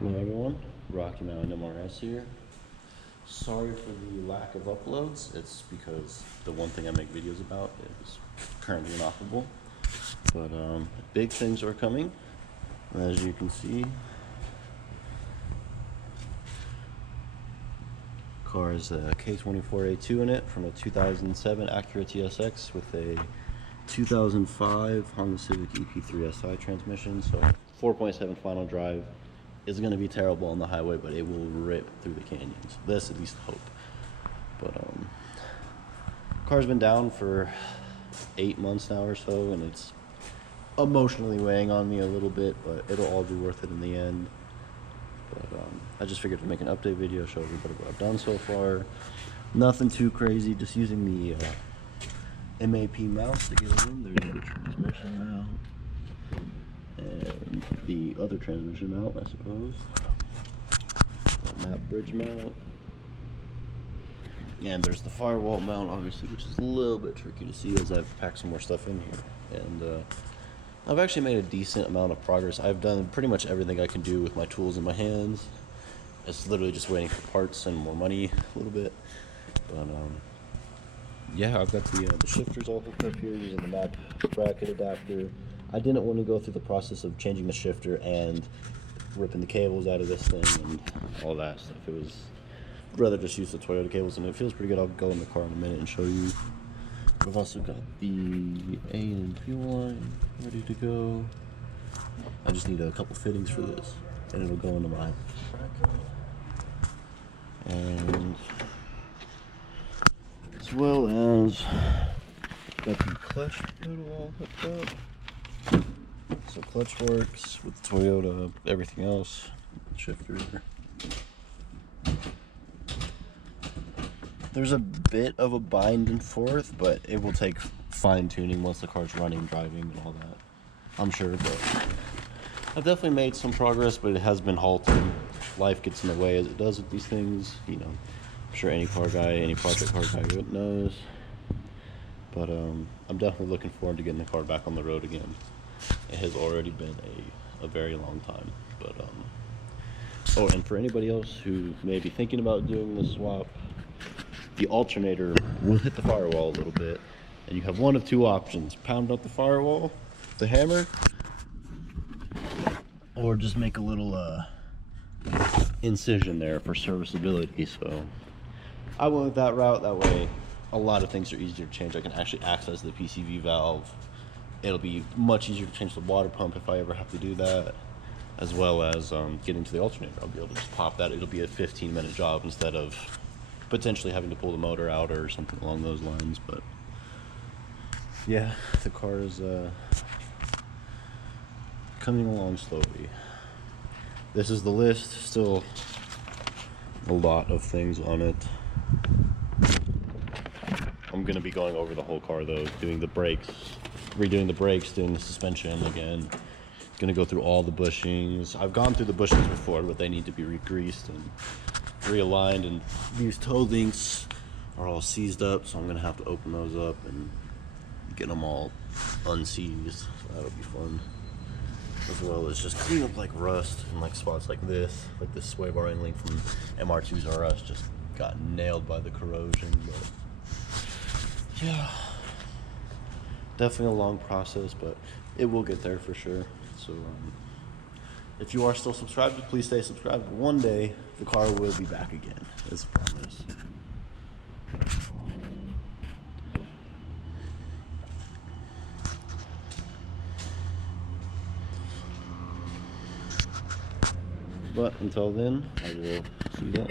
Hello everyone, K24 MR-S here. Sorry for the lack of uploads. It's because the one thing I make videos about is currently inoperable. But big things are coming. As you can see, car has a K24 A2 in it from a 2007 Acura TSX with a 2005 Honda Civic EP3 SI transmission. So 4.7 final drive. Is going to be terrible on the highway, but it will rip through the canyons. This at least hope. But car's been down for 8 months now or so, and it's emotionally weighing on me a little bit, but it'll all be worth it in the end. But I just figured to make an update video, show everybody what I've done so far. Nothing too crazy, just using the MAP mounts to get in. There's the transmission mount and the other transmission mount, I suppose. That bridge mount. And there's the firewall mount, obviously, which is a little bit tricky to see as I've packed some more stuff in here. And I've actually made a decent amount of progress. I've done pretty much everything I can do with my tools in my hands. It's literally just waiting for parts and more money a little bit. But yeah, I've got the shifters all hooked up here using the map bracket adapter. I didn't want to go through the process of changing the shifter and ripping the cables out of this thing and all that stuff. I'd rather just use the Toyota cables, and it feels pretty good. I'll go in the car in a minute and show you. I've also got the A and fuel line ready to go. I just need a couple fittings for this, and it'll go into my bracket. And as well as got the clutch pedal all hooked up. So clutch works with the Toyota, everything else, shifter. There's a bit of a bind and forth, but it will take fine tuning once the car's running, driving, and all that, I'm sure. But I've definitely made some progress, but it has been halting. Life gets in the way as it does with these things, you know. I'm sure any car guy, any project car guy knows. But I'm definitely looking forward to getting the car back on the road again. It has already been a very long time. But oh, and for anybody else who may be thinking about doing the swap, the alternator will hit the firewall a little bit, and you have one of two options: pound up the firewall with the hammer, or just make a little incision there for serviceability. So I went with that route. That way a lot of things are easier to change. I can actually access the PCV valve. It'll be much easier to change the water pump if I ever have to do that, as well as getting to the alternator. I'll be able to just pop that. It'll be a 15-minute job instead of potentially having to pull the motor out or something along those lines. But yeah, the car is coming along slowly. This is the list. Still a lot of things on it. I'm going to be going over the whole car though, doing the brakes, redoing the brakes, doing the suspension again. Going to go through all the bushings. I've gone through the bushings before, but they need to be re-greased and realigned, and these toe links are all seized up, so I'm going to have to open those up and get them all unseized. So that'll be fun. As well as just clean up like rust and like spots like this sway bar end link from MR2's RS just got nailed by the corrosion. But yeah, definitely a long process, but it will get there for sure. So if you are still subscribed, please stay subscribed. One day the car will be back again, as promised. But until then, I will see you then.